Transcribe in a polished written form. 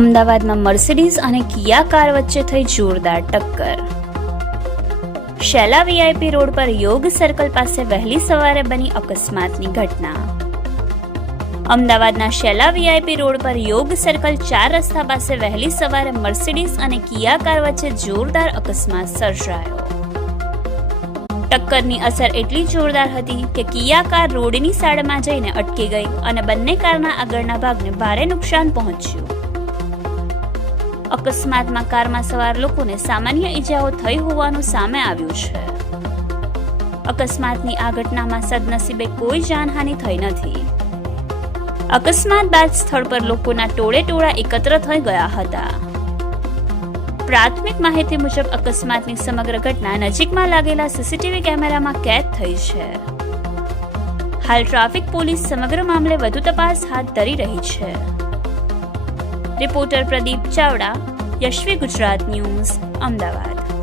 અમદાવાદમાં મર્સિડીઝ અને કિયા કાર વચ્ચે થઈ જોરદાર ટક્કર. શેલા વીઆઈપી રોડ પર યોગ સર્કલ પાસે વહેલી સવારે બની અકસ્માતની ઘટના. અમદાવાદના શેલા વીઆઈપી રોડ પર યોગ સર્કલ 4 રસ્તા પાસે વહેલી સવારે મર્સિડીઝ અને કિયા કાર વચ્ચે જોરદાર અકસ્માત સર્જાયો. ટક્કરની અસર એટલી જોરદાર હતી કે કિયા કાર રોડની સાઈડમાં જઈને અટકી ગઈ અને બંને કારના આગળના ભાગને ભારે નુકસાન પહોંચ્યું. અકસ્માતમાં કારમાં સવાર લોકોને સામાન્ય ઈજાઓ થઈ હોવાનું સામે આવ્યું છે. અકસ્માતની આ ઘટનામાં સદનસીબે કોઈ જાનહાનિ થઈ નથી. અકસ્માત બાદ સ્થળ પર લોકોના ટોળેટોળા એકત્ર થઈ ગયા હતા. પ્રાથમિક માહિતી મુજબ અકસ્માતની સમગ્ર ઘટના નજીકમાં લાગેલા સીસીટીવી કેમેરામાં કેદ થઈ છે. હાલ ટ્રાફિક પોલીસ સમગ્ર મામલે વધુ તપાસ હાથ ધરી રહી છે. Reporter Pradeep Chavda, Yashvi Gujarat news, Ahmedabad.